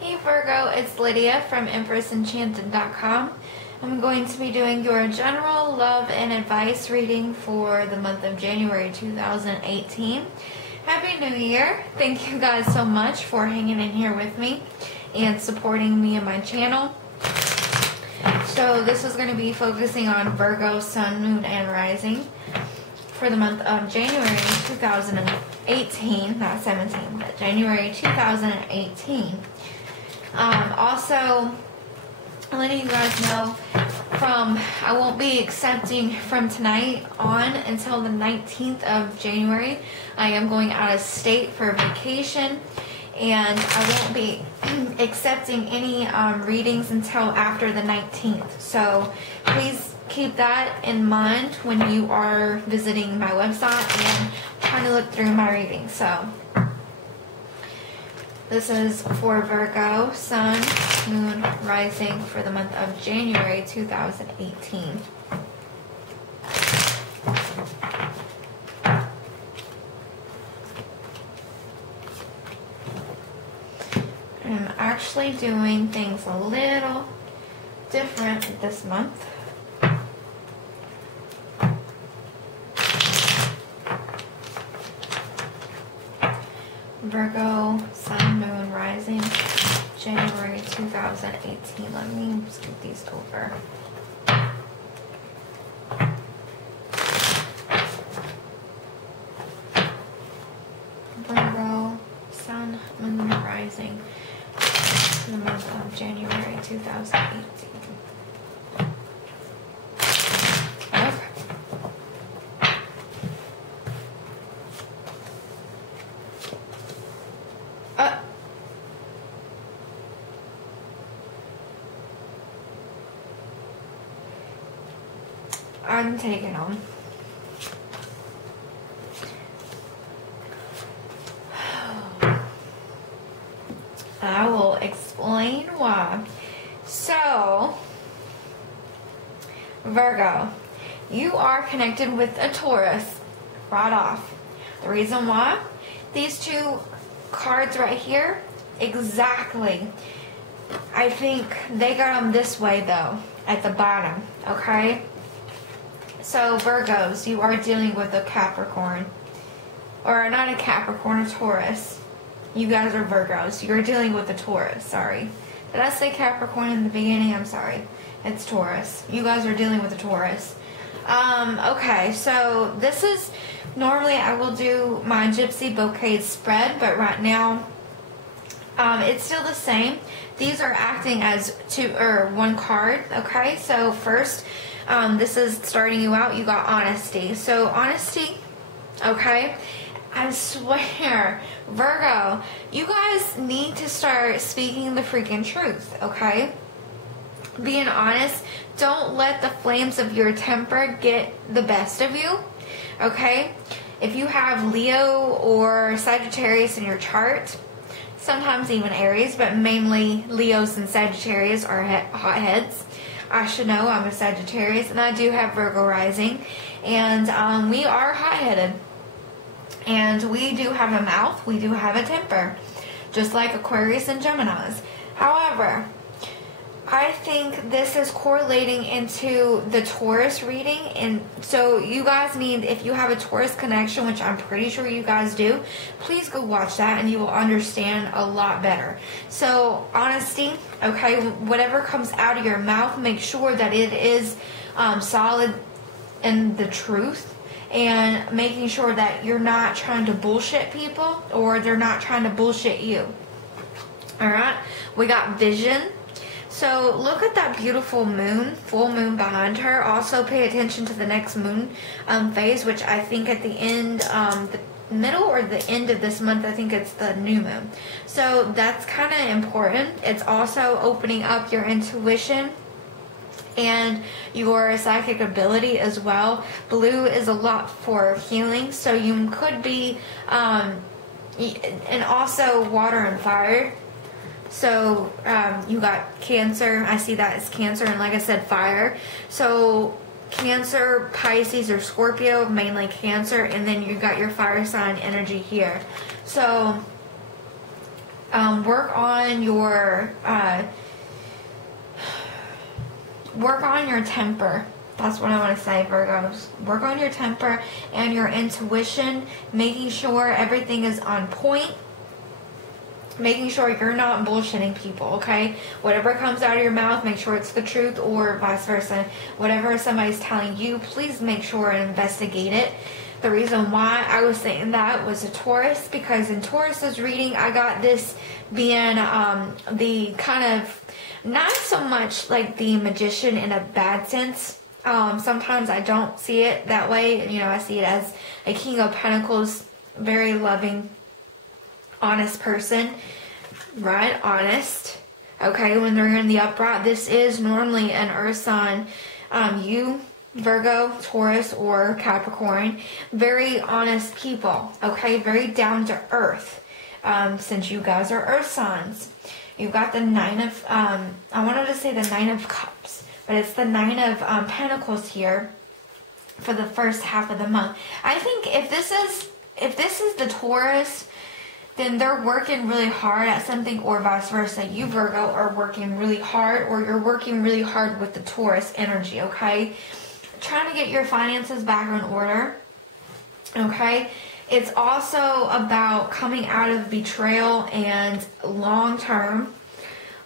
Hey Virgo, it's Lydia from EmpressEnchanted.com. I'm going to be doing your general love and advice reading for the month of January 2018. Happy New Year! Thank you guys so much for hanging in here with me and supporting me and my channel. So this is going to be focusing on Virgo, Sun, Moon, and Rising for the month of January 2018, not 17, but January 2018. Also, letting you guys know I won't be accepting from tonight on until the 19th of January. I am going out of state for vacation, and I won't be accepting any readings until after the 19th. So please keep that in mind when you are visiting my website and trying to look through my readings. So this is for Virgo, Sun, Moon, Rising for the month of January 2018. I'm actually doing things a little different this month. Virgo, Sun, Moon, Rising, January 2018. Let me scoot these over. Virgo, Sun, Moon, Rising, for the month of January 2018. I'm taking them. I will explain why. So, Virgo, you are connected with a Taurus right off. The reason why? These two cards right here, exactly. I think they got them this way though, at the bottom, okay? So Virgos, you are dealing with a Capricorn, or not a Capricorn, a Taurus. You guys are Virgos. You're dealing with a Taurus, sorry. Did I say Capricorn in the beginning? I'm sorry. It's Taurus. You guys are dealing with a Taurus. Okay, so this is, normally I will do my Gypsy Bouquet spread, but right now it's still the same. These are acting as one card, okay? So first, this is starting you out. You got honesty. So honesty, okay? I swear, Virgo, you guys need to start speaking the freaking truth, okay? Being honest. Don't let the flames of your temper get the best of you, okay? If you have Leo or Sagittarius in your chart, sometimes even Aries, but mainly Leos and Sagittarius are hotheads. I should know, I'm a Sagittarius, and I do have Virgo rising, and we are hot-headed, and we do have a mouth, we do have a temper, just like Aquarius and Geminis. However, I think this is correlating into the Taurus reading, and so you guys need, if you have a Taurus connection, which I'm pretty sure you guys do, please go watch that and you will understand a lot better. So honesty, okay, whatever comes out of your mouth, make sure that it is solid in the truth, and making sure that you're not trying to bullshit people or they're not trying to bullshit you. Alright, we got vision. So look at that beautiful moon, full moon behind her. Also pay attention to the next moon phase, which I think at the end, the middle or the end of this month, I think it's the new moon. So that's kind of important. It's also opening up your intuition and your psychic ability as well. Blue is a lot for healing, so you could be, and also water and fire. So you got Cancer. I see that as Cancer, and like I said, fire. So Cancer, Pisces, or Scorpio, mainly Cancer, and then you got your fire sign energy here. So Work on your temper. That's what I want to say, Virgos. Work on your temper and your intuition, making sure everything is on point. Making sure you're not bullshitting people, okay? Whatever comes out of your mouth, make sure it's the truth, or vice versa. Whatever somebody's telling you, please make sure and investigate it. The reason why I was saying that was a Taurus, because in Taurus's reading, I got this being the kind of, not so much like the magician in a bad sense. Sometimes I don't see it that way. You know, I see it as a King of Pentacles, very loving, honest person, right? Honest. Okay, when they're in the upright, this is normally an earth sign. You, Virgo, Taurus, or Capricorn, very honest people. Okay, very down to earth. Since you guys are earth signs, you've got the Nine of I wanted to say the Nine of Cups, but it's the Nine of Pentacles here for the first half of the month. I think if this is the Taurus, then they're working really hard at something, or vice versa. You, Virgo, are working really hard, or you're working really hard with the Taurus energy, okay? Trying to get your finances back in order, okay? It's also about coming out of betrayal and long term.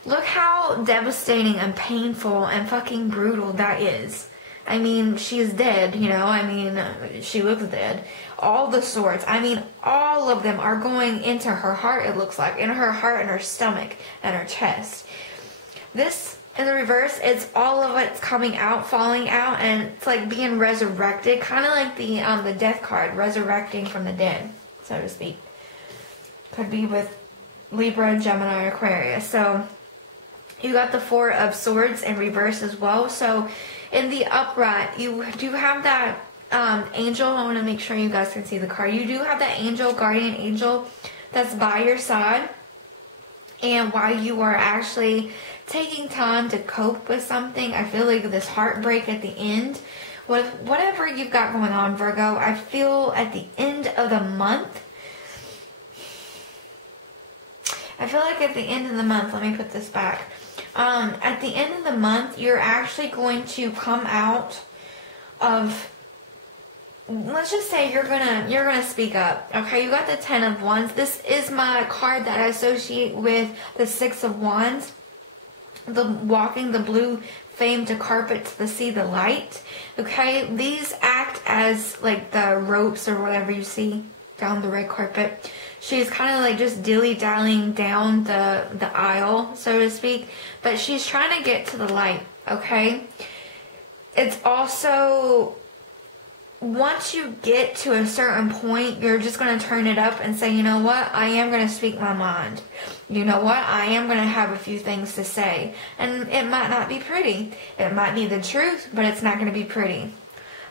Look how devastating and painful and fucking brutal that is. I mean, she's dead, you know? I mean, she looks dead. All the swords, I mean, all of them are going into her heart, it looks like. In her heart and her stomach and her chest. This, in the reverse, it's all of it's coming out, falling out, and it's like being resurrected. Kind of like the death card, resurrecting from the dead, so to speak. Could be with Libra, Gemini, Aquarius. So, you got the Four of Swords in reverse as well. So, in the upright, you do have that angel. I want to make sure you guys can see the card. You do have that angel, guardian angel, that's by your side. And while you are actually taking time to cope with something, I feel like this heartbreak at the end, with whatever you've got going on, Virgo, I feel at the end of the month, let me put this back. At the end of the month, you're actually going to come out of, let's just say you're gonna speak up. Okay, you got the Ten of Wands. This is my card that I associate with the Six of Wands. The walking the blue flame to carpet to the sea, the light. Okay, these act as like the ropes or whatever you see down the red carpet. She's kind of like just dilly-dallying down the aisle, so to speak. But she's trying to get to the light, okay? It's also, once you get to a certain point, you're just going to turn it up and say, you know what? I am going to speak my mind. You know what? I am going to have a few things to say. And it might not be pretty. It might be the truth, but it's not going to be pretty.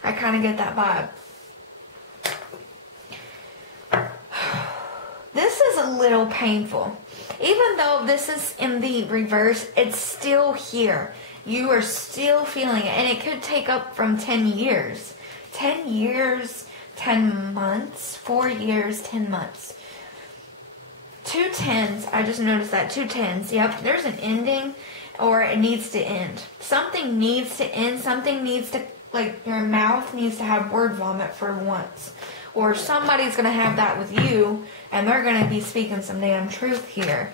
I kind of get that vibe. This is a little painful. Even though this is in the reverse, it's still here. You are still feeling it. And it could take up from 10 years. 10 years, 10 months, 4 years, 10 months. 2 tens, I just noticed that. 2 tens, yep, there's an ending, or it needs to end. Something needs to end. Something needs to, like, your mouth needs to have word vomit for once. Or somebody's going to have that with you, and they're going to be speaking some damn truth here.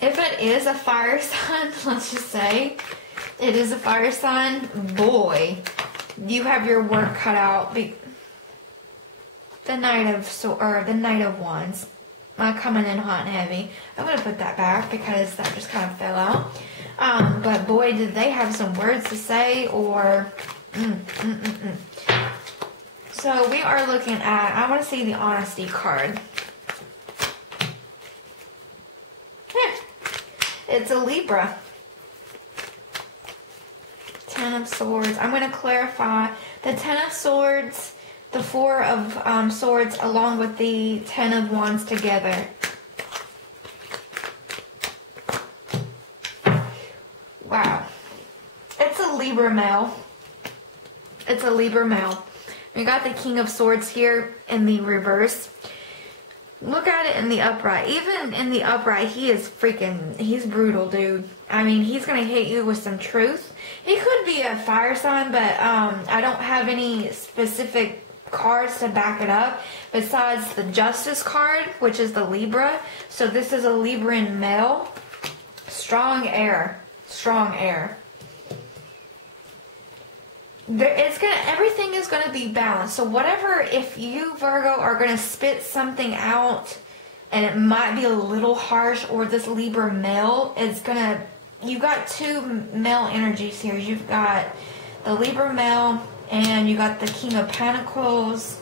If it is a fire sign, let's just say, it is a fire sign, boy, you have your work cut out. The Knight of Wands. Not coming in hot and heavy. I'm going to put that back because that just kind of fell out. But boy, did they have some words to say, or... So we are looking at, I want to see the Honesty card. It's a Libra. Ten of Swords. I'm going to clarify the Ten of Swords, the Four of Swords, along with the Ten of Wands together. Wow. It's a Libra male. It's a Libra male. We got the King of Swords here in the reverse. Look at it in the upright. Even in the upright, he's brutal, dude. I mean, he's going to hit you with some truth. He could be a fire sign, but I don't have any specific cards to back it up besides the Justice card, which is the Libra. So this is a Libran male. Strong air. Strong air. Everything is going to be balanced. So whatever, if you, Virgo, are going to spit something out and it might be a little harsh, or this Libra male is going to, you got two male energies here. You've got the Libra male and you got the King of Pentacles,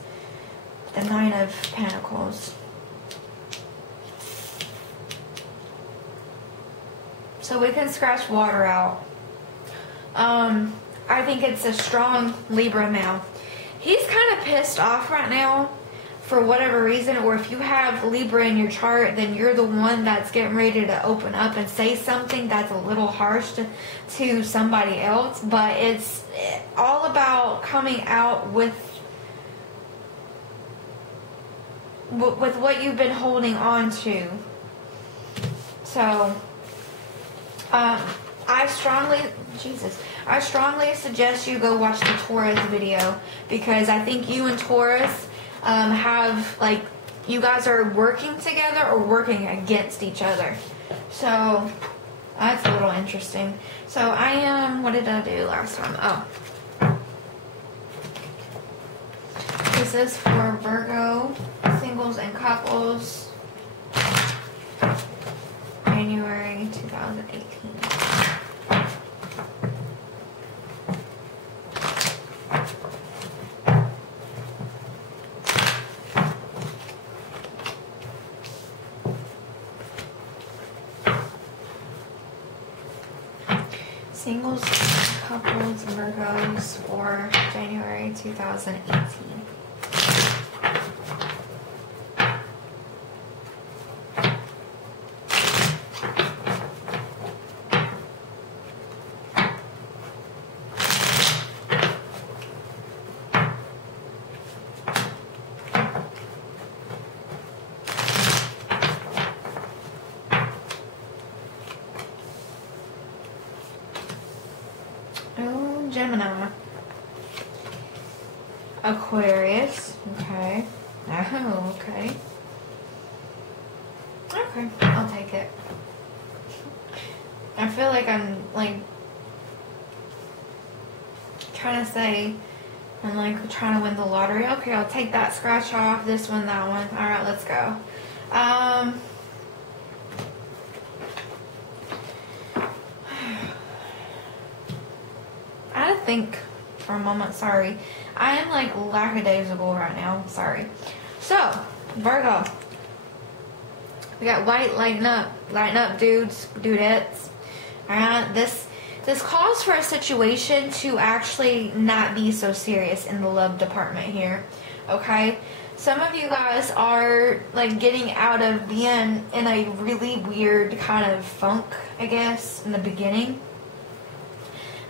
the Nine of Pentacles. So we can scratch water out. I think it's a strong Libra male. He's kind of pissed off right now for whatever reason, or if you have Libra in your chart, then you're the one that's getting ready to open up and say something that's a little harsh to somebody else. But it's all about coming out with what you've been holding on to. So, I strongly suggest you go watch the Taurus video, because I think you and Taurus have, like, you guys are working together or working against each other. So that's a little interesting. So I am, what did I do last time? Oh. This is for Virgo singles and couples, January 2018. Singles, couples, Virgos for January 2018. Gemini, Aquarius, okay, oh, okay, I'll take it. I feel like I'm, like, trying to say, I'm, like, trying to win the lottery. Okay, I'll take that, scratch off this one, that one. Alright, let's go. I had to think for a moment, sorry. I am like lackadaisical right now, sorry. So, Virgo. We got white, lighten up dudes, dudettes. Alright, this calls for a situation to actually not be so serious in the love department here. Okay? Some of you guys are like getting out of being in a really weird kind of funk, I guess, in the beginning.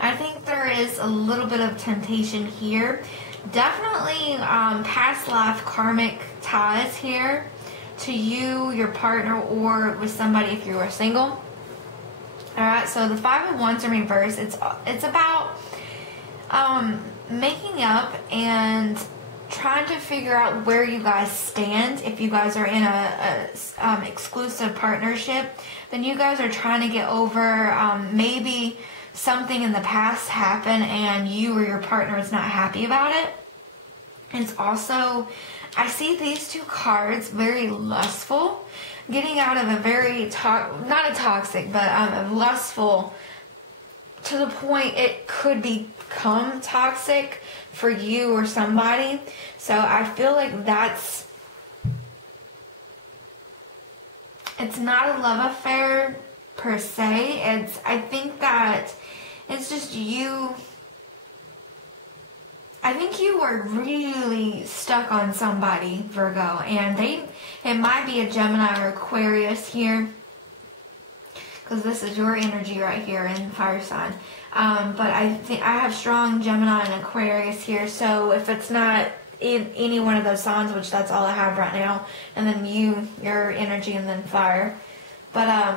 I think there is a little bit of temptation here. Definitely past life karmic ties here to you, your partner, or with somebody if you are single. Alright, so the Five of Wands in reverse, it's about making up and trying to figure out where you guys stand. If you guys are in a exclusive partnership, then you guys are trying to get over maybe something in the past happened and you or your partner is not happy about it. It's also, I see these two cards very lustful, getting out of a very, not a toxic, but a lustful, to the point it could become toxic for you or somebody. So I feel like it's not a love affair per se. I think that it's just you. I think you were really stuck on somebody, Virgo, and it might be a Gemini or Aquarius here, because this is your energy right here in fire sign. But I think I have strong Gemini and Aquarius here, so if it's not any one of those signs, which that's all I have right now, and then your energy, and then fire. But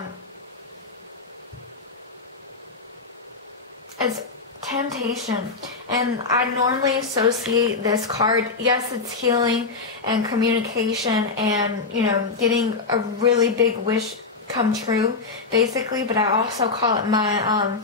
it's temptation, and I normally associate this card, yes, it's healing and communication and, you know, getting a really big wish come true, basically, but I also call it my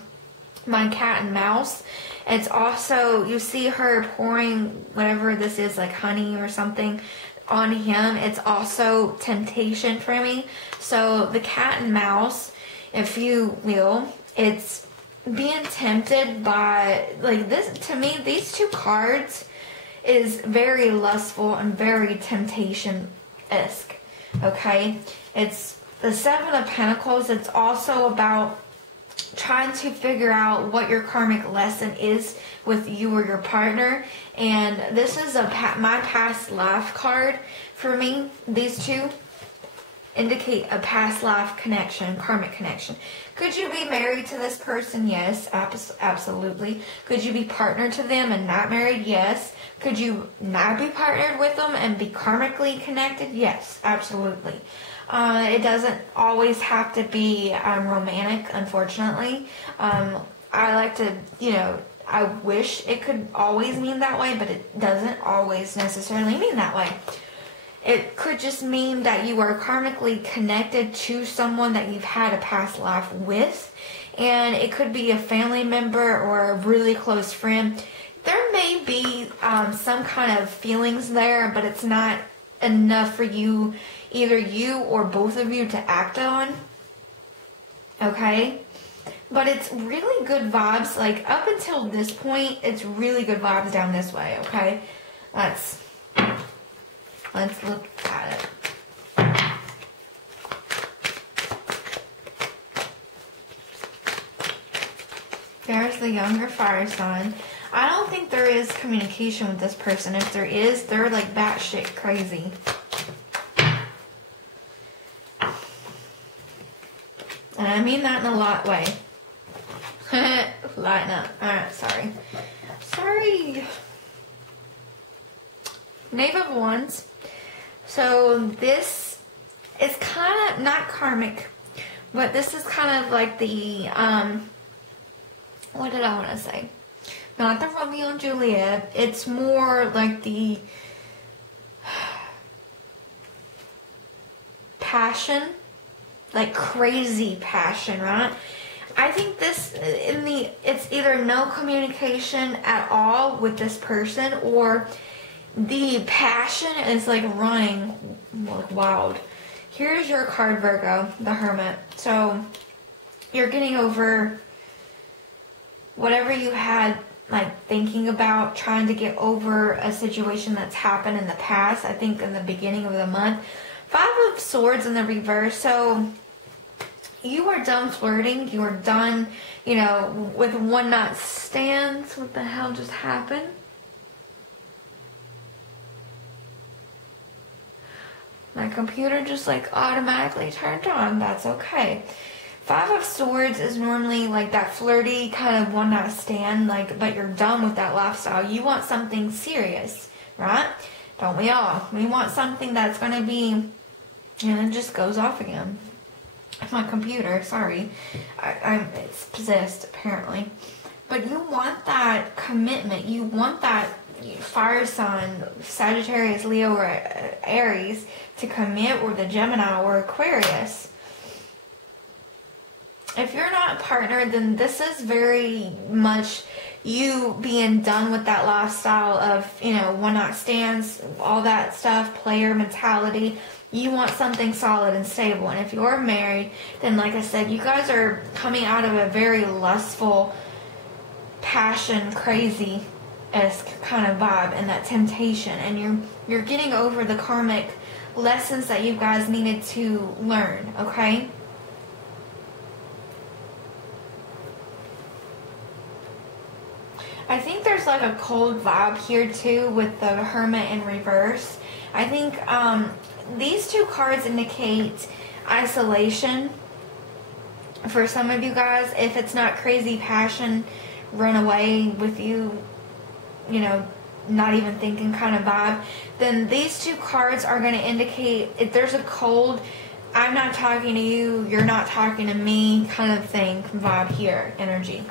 my cat and mouse. It's also, you see her pouring whatever this is, like honey or something, on him. It's also temptation for me. So the cat and mouse, if you will, it's being tempted by, like, this. To me, these two cards is very lustful and very temptation-esque. Okay, it's the Seven of Pentacles. It's also about trying to figure out what your karmic lesson is with you or your partner. And this is my past life card for me. These two indicate a past life connection, karmic connection. Could you be married to this person? Yes, absolutely. Could you be partnered to them and not married? Yes. Could you not be partnered with them and be karmically connected? Yes, absolutely. It doesn't always have to be romantic, unfortunately. I like to, you know, I wish it could always mean that way, but it doesn't always necessarily mean that way. It could just mean that you are karmically connected to someone that you've had a past life with, and it could be a family member or a really close friend. There may be some kind of feelings there, but it's not enough for you, either you or both of you, to act on. Okay? But it's really good vibes. Like, up until this point, it's really good vibes down this way. Okay? Let's look at it. There's the younger fire sign. I don't think there is communication with this person. If there is, they're like batshit crazy. And I mean that in a lot way. Lighten up. Alright, sorry. Sorry. Knave of Wands. So this is kind of not karmic, but this is kind of like the, what did I want to say? Not the Romeo and Juliet. It's more like the passion, like crazy passion, right? I think this, it's either no communication at all with this person, or the passion is like running like wild. Here's your card, Virgo, the Hermit. So you're getting over whatever you had, like, thinking about, trying to get over a situation that's happened in the past. I think in the beginning of the month. Five of Swords in the reverse. So you are done flirting. You are done, you know, with one night stands. What the hell just happened? My computer just like automatically turned on. That's okay. Five of Swords is normally like that flirty kind of one night stand, like, but you're done with that lifestyle. You want something serious, right? Don't we all? We want something that's going to be, and it just goes off again. My computer, sorry. It's possessed, apparently. But you want that commitment. You want that fire sign, Sagittarius, Leo, or Aries, to commit, or the Gemini or Aquarius. If you're not partnered, then this is very much you being done with that lifestyle of, you know, one night stands, all that stuff, player mentality. You want something solid and stable. And if you're married, then like I said, you guys are coming out of a very lustful, passion, crazy-esque kind of vibe, and that temptation. And you're getting over the karmic lessons that you guys needed to learn, okay? I think there's like a cold vibe here too with the Hermit in reverse. I think these two cards indicate isolation for some of you guys. If it's not crazy passion, run away with you, you know, not even thinking kind of vibe, then these two cards are going to indicate if there's a cold, I'm not talking to you, you're not talking to me kind of thing, vibe here, energy.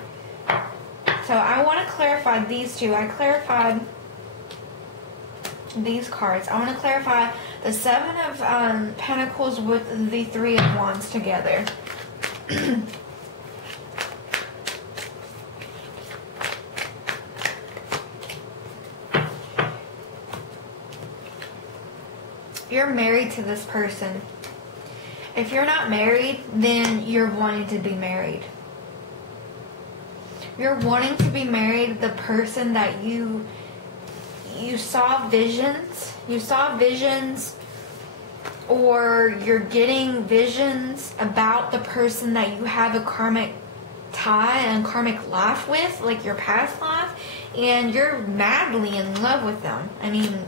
So I want to clarify these two. I clarified these cards. I want to clarify the Seven of Pentacles with the Three of Wands together. You're married to this person. If you're not married, then you're wanting to be married. You're wanting to be married the person that you saw visions. You saw visions, or you're getting visions about the person that you have a karmic tie and karmic life with, like your past life, and you're madly in love with them. I mean,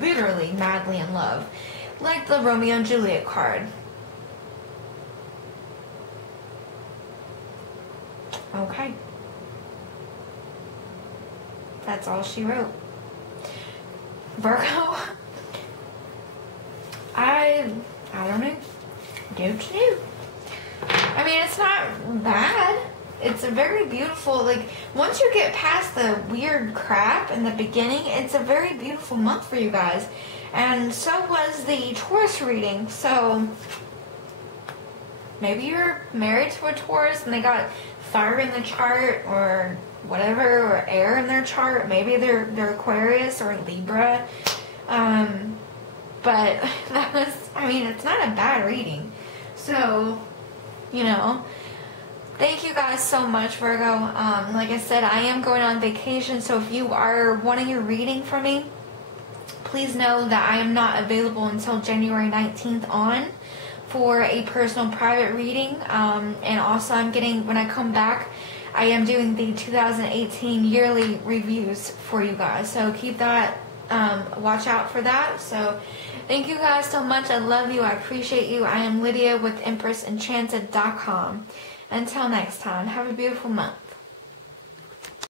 literally madly in love. Like the Romeo and Juliet card. Okay. That's all she wrote. Virgo, I don't know. Don't you? I mean, it's not bad. It's a very beautiful, like, once you get past the weird crap in the beginning, it's a very beautiful month for you guys. And so was the Taurus reading. So maybe you're married to a Taurus and they got fire in the chart or whatever, or air in their chart. Maybe they're Aquarius or Libra. But that was, I mean, it's not a bad reading. So, you know, thank you guys so much, Virgo. Like I said, I am going on vacation, so if you are wanting a reading from me, please know that I am not available until January 19th on for a personal private reading. And also I'm getting, when I come back, I am doing the 2018 yearly reviews for you guys. So keep that, watch out for that. So thank you guys so much. I love you. I appreciate you. I am Lydia with EmpressEnchanted.com. Until next time, have a beautiful month.